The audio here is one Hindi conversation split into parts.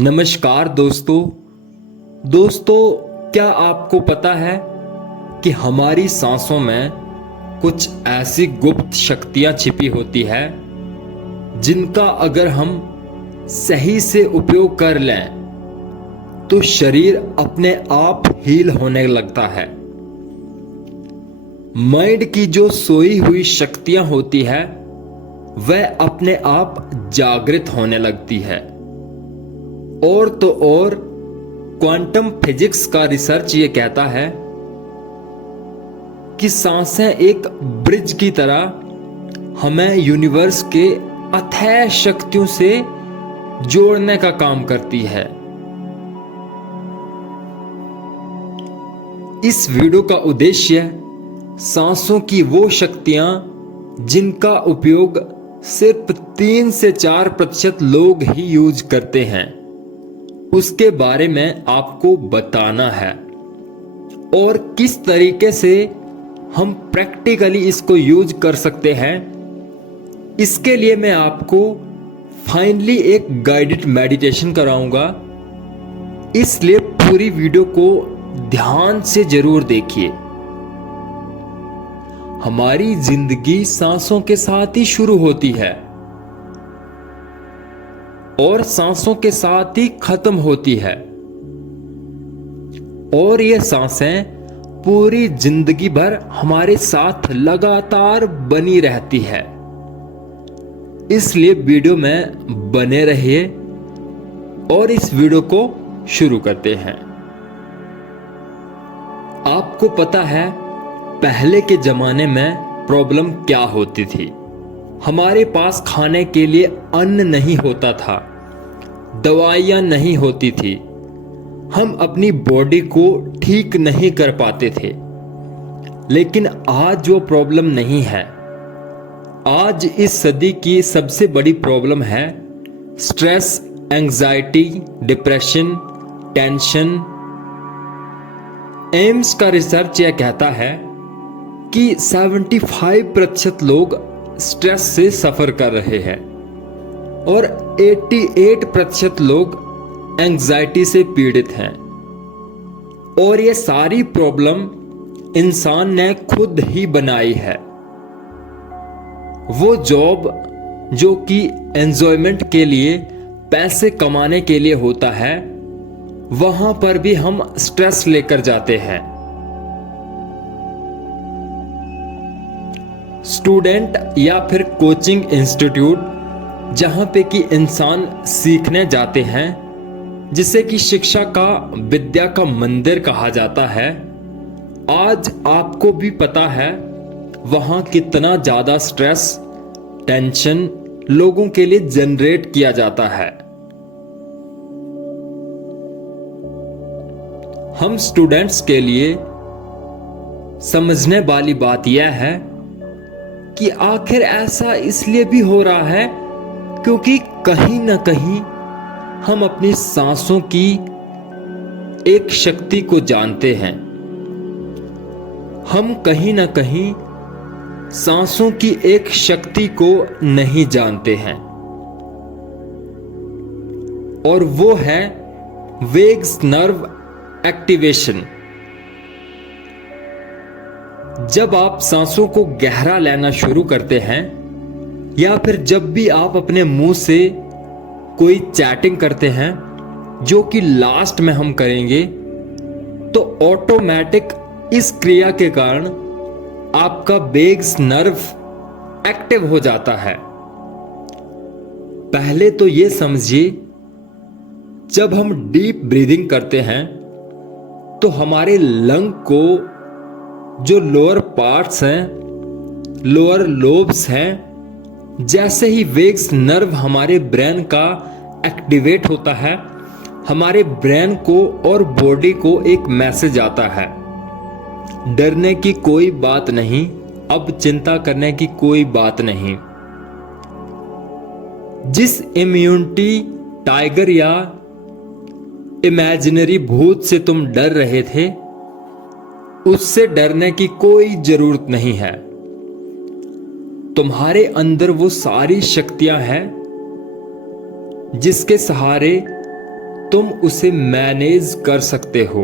नमस्कार दोस्तों, क्या आपको पता है कि हमारी सांसों में कुछ ऐसी गुप्त शक्तियां छिपी होती है जिनका अगर हम सही से उपयोग कर लें तो शरीर अपने आप हील होने लगता है। माइंड की जो सोई हुई शक्तियां होती है वह अपने आप जागृत होने लगती है। और तो और क्वांटम फिजिक्स का रिसर्च ये कहता है कि सांसें एक ब्रिज की तरह हमें यूनिवर्स के अथाह शक्तियों से जोड़ने का काम करती है। इस वीडियो का उद्देश्य सांसों की वो शक्तियां जिनका उपयोग सिर्फ 3 से 4% लोग ही यूज करते हैं, उसके बारे में आपको बताना है और किस तरीके से हम प्रैक्टिकली इसको यूज कर सकते हैं। इसके लिए मैं आपको फाइनली एक गाइडेड मेडिटेशन कराऊंगा, इसलिए पूरी वीडियो को ध्यान से जरूर देखिए। हमारी जिंदगी सांसों के साथ ही शुरू होती है और सांसों के साथ ही खत्म होती है, और ये सांसें पूरी जिंदगी भर हमारे साथ लगातार बनी रहती है। इसलिए वीडियो में बने रहिए और इस वीडियो को शुरू करते हैं। आपको पता है पहले के जमाने में प्रॉब्लम क्या होती थी? हमारे पास खाने के लिए अन्न नहीं होता था, दवाइयां नहीं होती थी, हम अपनी बॉडी को ठीक नहीं कर पाते थे। लेकिन आज वो प्रॉब्लम नहीं है। आज इस सदी की सबसे बड़ी प्रॉब्लम है stress, anxiety, depression, tension. AIIMS का रिसर्च यह कहता है कि 75% लोग स्ट्रेस से सफर कर रहे हैं और 88% लोग एंजाइटी से पीड़ित हैं। और ये सारी प्रॉब्लम इंसान ने खुद ही बनाई है। वो जॉब जो कि एंजॉयमेंट के लिए, पैसे कमाने के लिए होता है, वहां पर भी हम स्ट्रेस लेकर जाते हैं। स्टूडेंट या फिर कोचिंग इंस्टीट्यूट जहां पे कि इंसान सीखने जाते हैं, जिसे कि शिक्षा का, विद्या का मंदिर कहा जाता है, आज आपको भी पता है वहां कितना ज्यादा स्ट्रेस, टेंशन लोगों के लिए जनरेट किया जाता है। हम स्टूडेंट्स के लिए समझने वाली बात यह है कि आखिर ऐसा इसलिए भी हो रहा है क्योंकि कहीं ना कहीं हम अपनी सांसों की एक शक्ति को जानते हैं। हम कहीं ना कहीं सांसों की एक शक्ति को नहीं जानते हैं, और वो है वेगस नर्व एक्टिवेशन। जब आप सांसों को गहरा लेना शुरू करते हैं या फिर जब भी आप अपने मुंह से कोई चैटिंग करते हैं, जो कि लास्ट में हम करेंगे, तो ऑटोमेटिक इस क्रिया के कारण आपका वेगस नर्व एक्टिव हो जाता है। पहले तो ये समझिए, जब हम डीप ब्रीदिंग करते हैं तो हमारे लंग को जो लोअर पार्ट्स हैं, लोअर लोब्स हैं, जैसे ही वेगस नर्व हमारे ब्रेन का एक्टिवेट होता है, हमारे ब्रेन को और बॉडी को एक मैसेज आता है, डरने की कोई बात नहीं, अब चिंता करने की कोई बात नहीं। जिस इम्यूनिटी टाइगर या इमेजिनरी भूत से तुम डर रहे थे, उससे डरने की कोई जरूरत नहीं है। तुम्हारे अंदर वो सारी शक्तियां हैं जिसके सहारे तुम उसे मैनेज कर सकते हो।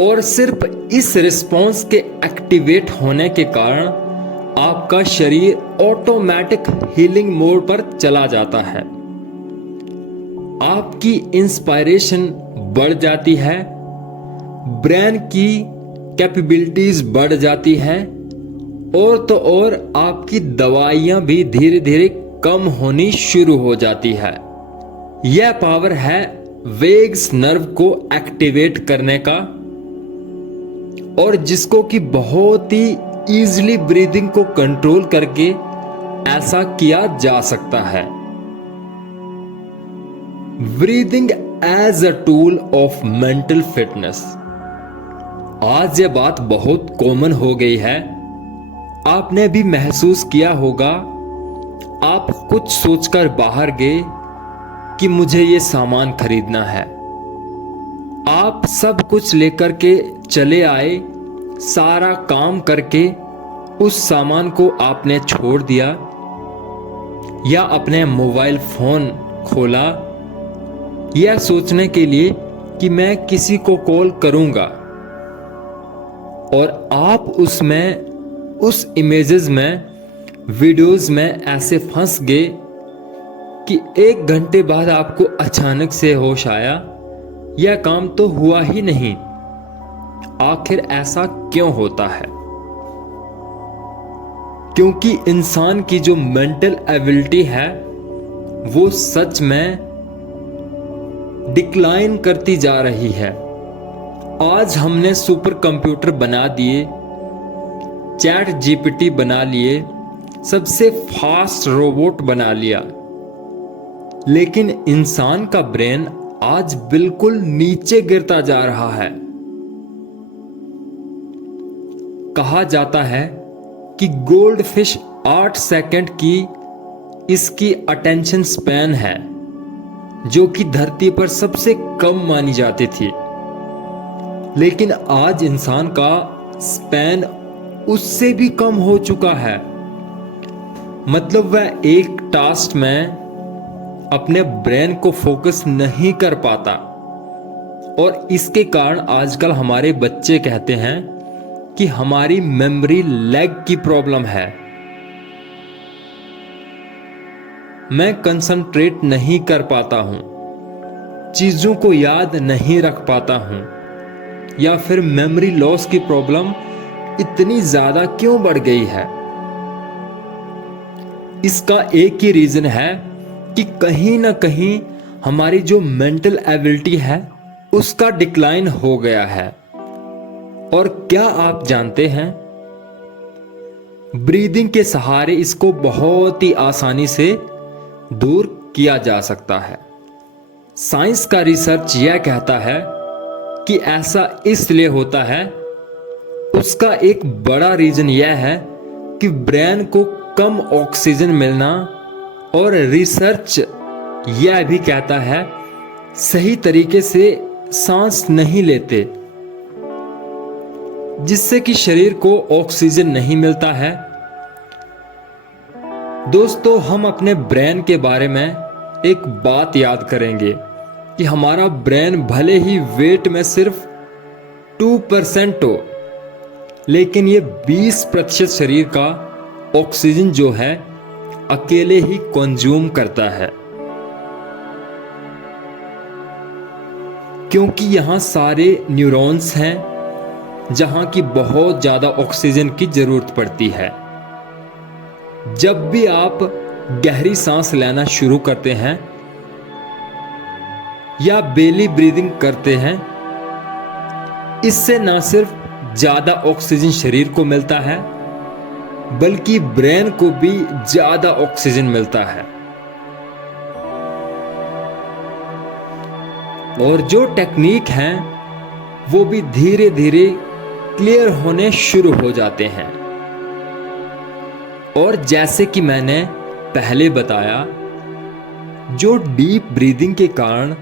और सिर्फ इस रिस्पॉन्स के एक्टिवेट होने के कारण आपका शरीर ऑटोमेटिक हीलिंग मोड पर चला जाता है। आपकी इंस्पायरेशन बढ़ जाती है, ब्रेन की कैपेबिलिटीज बढ़ जाती है, और तो और आपकी दवाइयां भी धीरे धीरे कम होनी शुरू हो जाती है। यह पावर है वेगस नर्व को एक्टिवेट करने का, और जिसको कि बहुत ही इजीली ब्रीदिंग को कंट्रोल करके ऐसा किया जा सकता है। Breathing as a tool of mental fitness. आज यह बात बहुत कॉमन हो गई है। आपने भी महसूस किया होगा, आप कुछ सोचकर बाहर गए कि मुझे ये सामान खरीदना है। आप सब कुछ लेकर के चले आए, सारा काम करके उस सामान को आपने छोड़ दिया, या अपने मोबाइल फोन खोला यह सोचने के लिए कि मैं किसी को कॉल करूंगा, और आप उसमें उस इमेजेस में वीडियोस में ऐसे फंस गए कि 1 घंटे बाद आपको अचानक से होश आया, यह काम तो हुआ ही नहीं। आखिर ऐसा क्यों होता है? क्योंकि इंसान की जो मेंटल एबिलिटी है वो सच में डिक्लाइन करती जा रही है। आज हमने सुपर कंप्यूटर बना दिए, चैट जीपीटी बना लिए, सबसे फास्ट रोबोट बना लिया, लेकिन इंसान का ब्रेन आज बिल्कुल नीचे गिरता जा रहा है। कहा जाता है कि गोल्ड फिश 8 सेकंड की इसकी अटेंशन स्पैन है, जो कि धरती पर सबसे कम मानी जाती थी, लेकिन आज इंसान का स्पैन उससे भी कम हो चुका है। मतलब वह एक टास्क में अपने ब्रेन को फोकस नहीं कर पाता, और इसके कारण आजकल हमारे बच्चे कहते हैं कि हमारी मेमोरी लैग की प्रॉब्लम है, मैं कंसंट्रेट नहीं कर पाता हूं, चीजों को याद नहीं रख पाता हूं, या फिर मेमोरी लॉस की प्रॉब्लम इतनी ज्यादा क्यों बढ़ गई है। इसका एक ही रीजन है कि कहीं ना कहीं हमारी जो मेंटल एबिलिटी है उसका डिक्लाइन हो गया है। और क्या आप जानते हैं, ब्रीदिंग के सहारे इसको बहुत ही आसानी से दूर किया जा सकता है। साइंस का रिसर्च यह कहता है कि ऐसा इसलिए होता है, उसका एक बड़ा रीजन यह है कि ब्रेन को कम ऑक्सीजन मिलना, और रिसर्च यह भी कहता है सही तरीके से सांस नहीं लेते, जिससे कि शरीर को ऑक्सीजन नहीं मिलता है। दोस्तों, हम अपने ब्रेन के बारे में एक बात याद करेंगे कि हमारा ब्रेन भले ही वेट में सिर्फ 2% हो, लेकिन ये 20% शरीर का ऑक्सीजन जो है अकेले ही कंज्यूम करता है, क्योंकि यहां सारे न्यूरॉन्स हैं जहां की बहुत ज्यादा ऑक्सीजन की जरूरत पड़ती है। जब भी आप गहरी सांस लेना शुरू करते हैं या बेली ब्रीदिंग करते हैं, इससे न सिर्फ ज्यादा ऑक्सीजन शरीर को मिलता है, बल्कि ब्रेन को भी ज्यादा ऑक्सीजन मिलता है। और जो टेक्निक हैं वो भी धीरे धीरे क्लियर होने शुरू हो जाते हैं। और जैसे कि मैंने पहले बताया, जो डीप ब्रीदिंग के कारण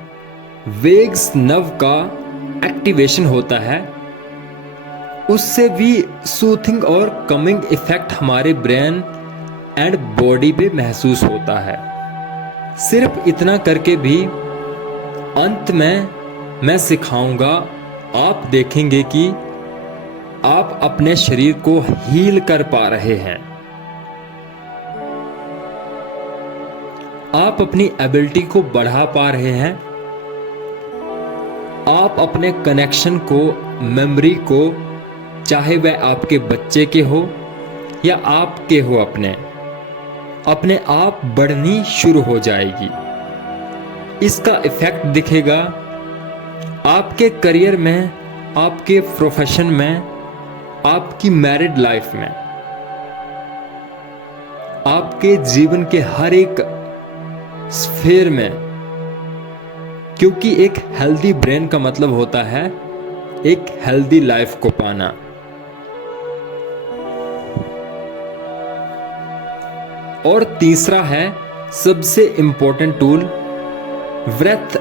वेगस नर्व का एक्टिवेशन होता है, उससे भी सूथिंग और कमिंग इफेक्ट हमारे ब्रेन एंड बॉडी पे महसूस होता है। सिर्फ इतना करके भी अंत में मैं सिखाऊंगा, आप देखेंगे कि आप अपने शरीर को हील कर पा रहे हैं। आप अपनी एबिलिटी को बढ़ा पा रहे हैं। आप अपने कनेक्शन को, मेमोरी को, चाहे वह आपके बच्चे के हो या आपके हो, अपने आप बढ़नी शुरू हो जाएगी। इसका इफेक्ट दिखेगा आपके करियर में, आपके प्रोफेशन में, आपकी मैरिड लाइफ में, आपके जीवन के हर एक स्फीयर में। क्योंकि एक हेल्दी ब्रेन का मतलब होता है एक हेल्दी लाइफ को पाना। और तीसरा है सबसे important tool, breath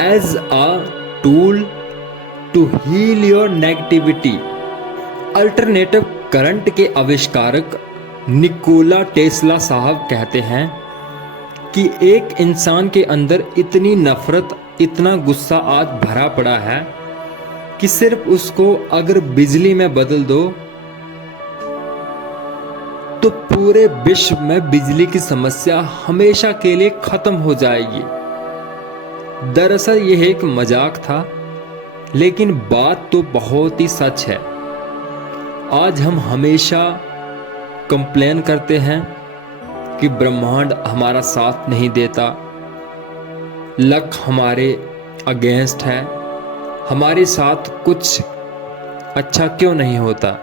as a tool to heal your negativity. Alternative current के आविष्कारक निकोला टेस्ला साहब कहते हैं कि एक इंसान के अंदर इतनी नफरत, इतना गुस्सा आज भरा पड़ा है कि सिर्फ उसको अगर बिजली में बदल दो तो पूरे विश्व में बिजली की समस्या हमेशा के लिए खत्म हो जाएगी। दरअसल यह एक मजाक था, लेकिन बात तो बहुत ही सच है। आज हम हमेशा कंप्लेन करते हैं कि ब्रह्मांड हमारा साथ नहीं देता, लक हमारे अगेंस्ट है, हमारे साथ कुछ अच्छा क्यों नहीं होता,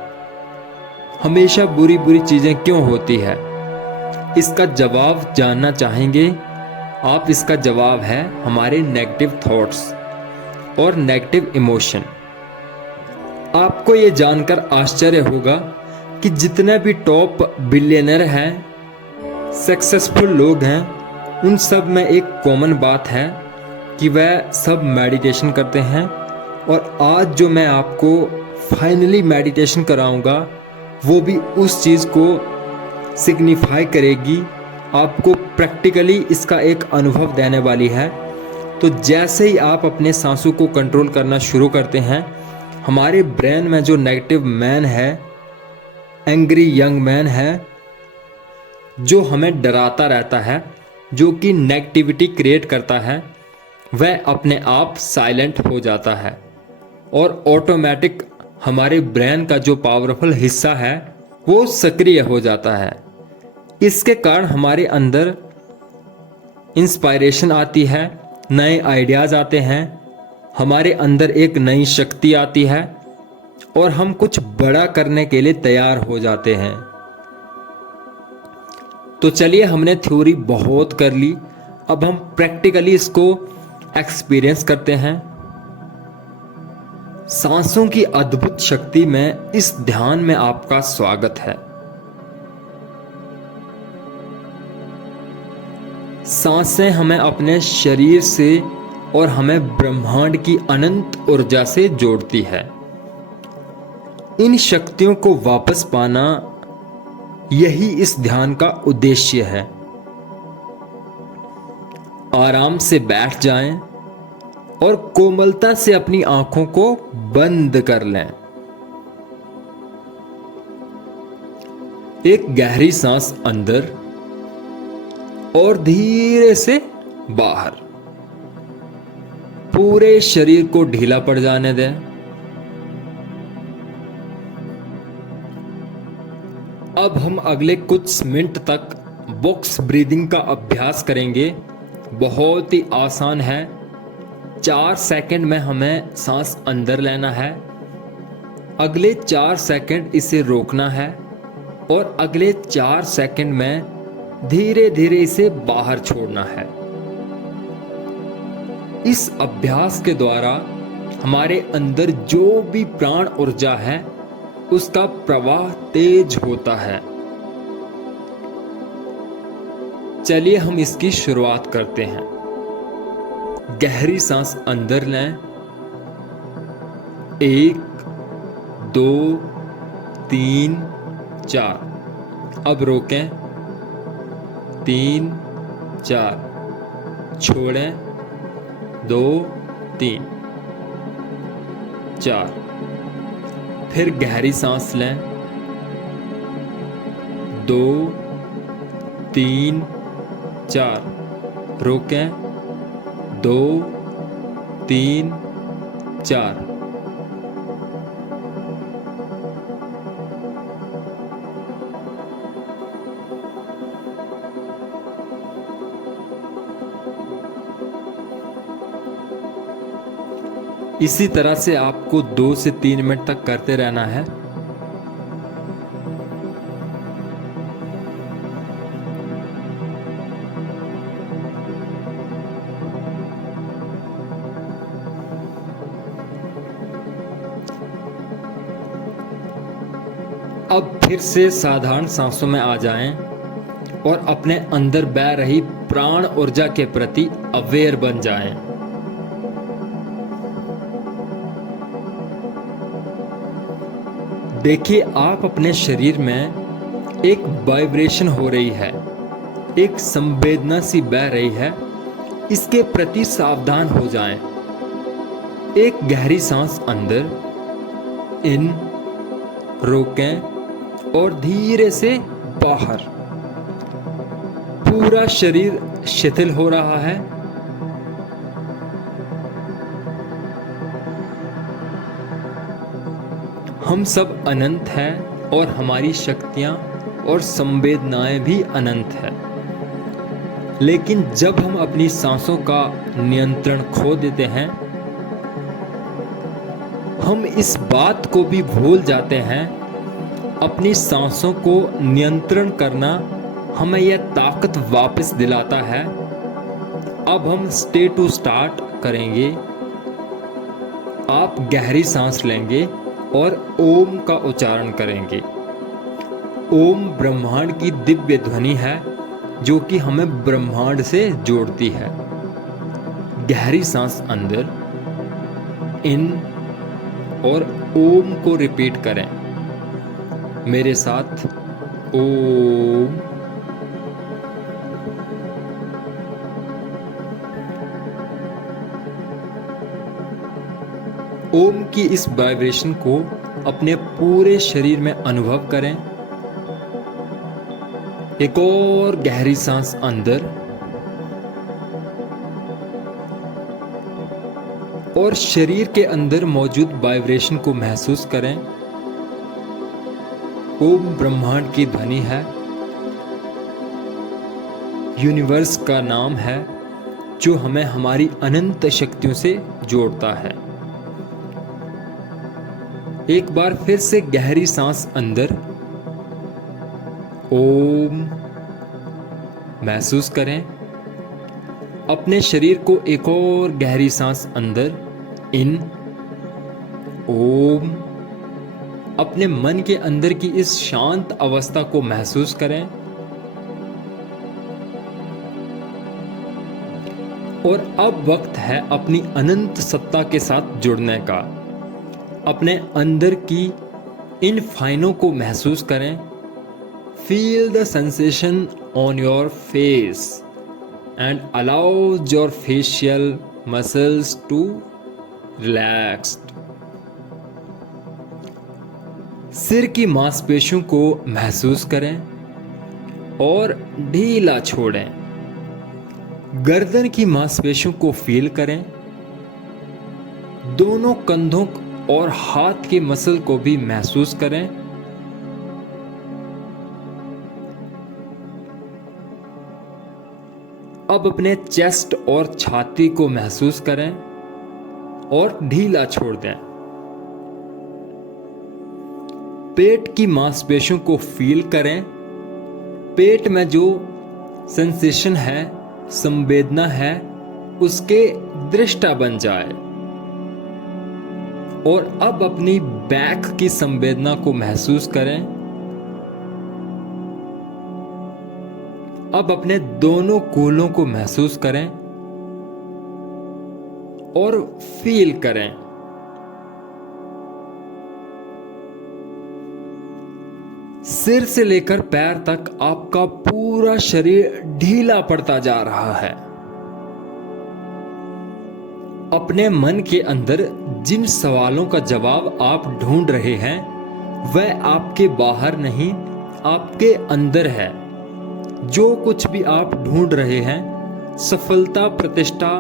हमेशा बुरी बुरी चीजें क्यों होती है। इसका जवाब जानना चाहेंगे आप? इसका जवाब है हमारे नेगेटिव थॉट्स और नेगेटिव इमोशन। आपको ये जानकर आश्चर्य होगा कि जितने भी टॉप बिलियनर हैं, सक्सेसफुल लोग हैं, उन सब में एक कॉमन बात है कि वह सब मेडिटेशन करते हैं। और आज जो मैं आपको फाइनली मेडिटेशन कराऊंगा वो भी उस चीज़ को सिग्निफाई करेगी, आपको प्रैक्टिकली इसका एक अनुभव देने वाली है। तो जैसे ही आप अपने सांसों को कंट्रोल करना शुरू करते हैं, हमारे ब्रेन में जो नेगेटिव मैन है, एंग्री यंग मैन है, जो हमें डराता रहता है, जो कि नेगेटिविटी क्रिएट करता है, वह अपने आप साइलेंट हो जाता है और ऑटोमेटिक हमारे ब्रेन का जो पावरफुल हिस्सा है वो सक्रिय हो जाता है। इसके कारण हमारे अंदर इंस्पायरेशन आती है, नए आइडियाज़ आते हैं, हमारे अंदर एक नई शक्ति आती है और हम कुछ बड़ा करने के लिए तैयार हो जाते हैं। तो चलिए, हमने थ्योरी बहुत कर ली, अब हम प्रैक्टिकली इसको एक्सपीरियंस करते हैं। सांसों की अद्भुत शक्ति में इस ध्यान में आपका स्वागत है। सांसें हमें अपने शरीर से और हमें ब्रह्मांड की अनंत ऊर्जा से जोड़ती है। इन शक्तियों को वापस पाना, यही इस ध्यान का उद्देश्य है। आराम से बैठ जाएं और कोमलता से अपनी आंखों को बंद कर लें। एक गहरी सांस अंदर और धीरे से बाहर। पूरे शरीर को ढीला पड़ जाने दें। अब हम अगले कुछ मिनट तक बॉक्स ब्रीदिंग का अभ्यास करेंगे। बहुत ही आसान है। 4 सेकंड में हमें सांस अंदर लेना है, अगले 4 सेकंड इसे रोकना है और अगले 4 सेकंड में धीरे धीरे इसे बाहर छोड़ना है। इस अभ्यास के द्वारा हमारे अंदर जो भी प्राण ऊर्जा है उसका प्रवाह तेज होता है। चलिए हम इसकी शुरुआत करते हैं। गहरी सांस अंदर लें। 1 2 3 4। अब रोकें। 3 4। छोड़ें, 2 3 4। फिर गहरी सांस लें, 2 3 4। रोकें, 2 3 4। इसी तरह से आपको 2 से 3 मिनट तक करते रहना है। अब फिर से साधारण सांसों में आ जाएं और अपने अंदर बह रही प्राण ऊर्जा के प्रति अवेयर बन जाएं। देखिए, आप अपने शरीर में एक वाइब्रेशन हो रही है, एक संवेदना सी बह रही है। इसके प्रति सावधान हो जाएं। एक गहरी सांस अंदर इन, रोकें और धीरे से बाहर। पूरा शरीर शिथिल हो रहा है। हम सब अनंत हैं और हमारी शक्तियां और संवेदनाएं भी अनंत है। लेकिन जब हम अपनी सांसों का नियंत्रण खो देते हैं, हम इस बात को भी भूल जाते हैं। अपनी सांसों को नियंत्रण करना हमें यह ताकत वापस दिलाता है। अब हम स्टे टू स्टार्ट करेंगे। आप गहरी सांस लेंगे और ओम का उच्चारण करेंगे। ओम ब्रह्मांड की दिव्य ध्वनि है जो कि हमें ब्रह्मांड से जोड़ती है। गहरी सांस अंदर इन और ओम को रिपीट करें मेरे साथ। ओम। ओम की इस वाइब्रेशन को अपने पूरे शरीर में अनुभव करें। एक और गहरी सांस अंदर और शरीर के अंदर मौजूद वाइब्रेशन को महसूस करें। ओम ब्रह्मांड की ध्वनि है, यूनिवर्स का नाम है जो हमें हमारी अनंत शक्तियों से जोड़ता है। एक बार फिर से गहरी सांस अंदर ओम महसूस करें। अपने शरीर को एक और गहरी सांस अंदर इन, ओम। अपने मन के अंदर की इस शांत अवस्था को महसूस करें और अब वक्त है अपनी अनंत सत्ता के साथ जुड़ने का। अपने अंदर की इन फाइनों को महसूस करें। Feel the sensation on your face and allow your facial muscles to relaxed. सिर की मांसपेशियों को महसूस करें और ढीला छोड़ें। गर्दन की मांसपेशियों को फील करें। दोनों कंधों और हाथ के मसल को भी महसूस करें। अब अपने चेस्ट और छाती को महसूस करें और ढीला छोड़ दें। पेट की मांसपेशियों को फील करें। पेट में जो सेंसेशन है, संवेदना है, उसके दृष्टा बन जाए। और अब अपनी बैक की संवेदना को महसूस करें। अब अपने दोनों कूल्हों को महसूस करें और फील करें। सिर से लेकर पैर तक आपका पूरा शरीर ढीला पड़ता जा रहा है। अपने मन के अंदर जिन सवालों का जवाब आप ढूंढ रहे हैं वह आपके बाहर नहीं, आपके अंदर है। जो कुछ भी आप ढूंढ रहे हैं, सफलता, प्रतिष्ठा,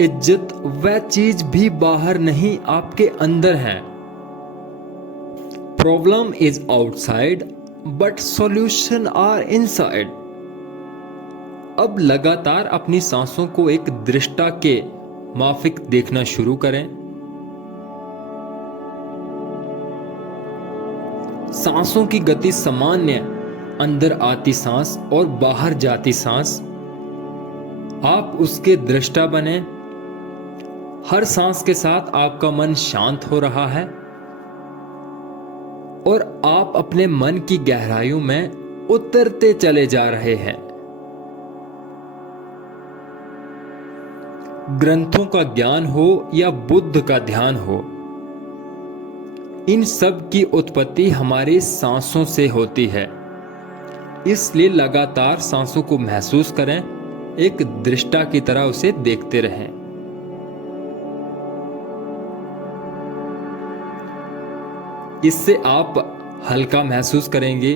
इज्जत, वह चीज भी बाहर नहीं, आपके अंदर है। Problem is outside but solution are inside. अब लगातार अपनी सांसों को एक दृष्टा के माफिक देखना शुरू करें। सांसों की गति सामान्य, अंदर आती सांस और बाहर जाती सांस, आप उसके दृष्टा बने। हर सांस के साथ आपका मन शांत हो रहा है और आप अपने मन की गहराइयों में उतरते चले जा रहे हैं। ग्रंथों का ज्ञान हो या बुद्ध का ध्यान हो, इन सब की उत्पत्ति हमारी सांसों से होती है। इसलिए लगातार सांसों को महसूस करें, एक दृष्टा की तरह उसे देखते रहें। इससे आप हल्का महसूस करेंगे।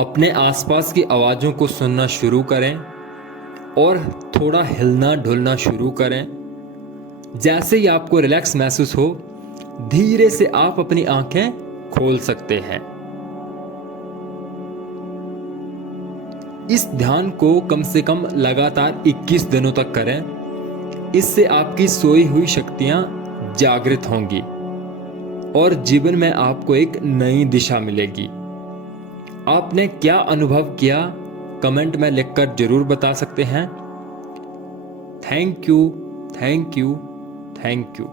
अपने आसपास की आवाजों को सुनना शुरू करें और थोड़ा हिलना डुलना शुरू करें। जैसे ही आपको रिलैक्स महसूस हो, धीरे से आप अपनी आंखें खोल सकते हैं। इस ध्यान को कम से कम लगातार 21 दिनों तक करें। इससे आपकी सोई हुई शक्तियां जागृत होंगी और जीवन में आपको एक नई दिशा मिलेगी। आपने क्या अनुभव किया, कमेंट में लिखकर जरूर बता सकते हैं। Thank you, thank you, thank you.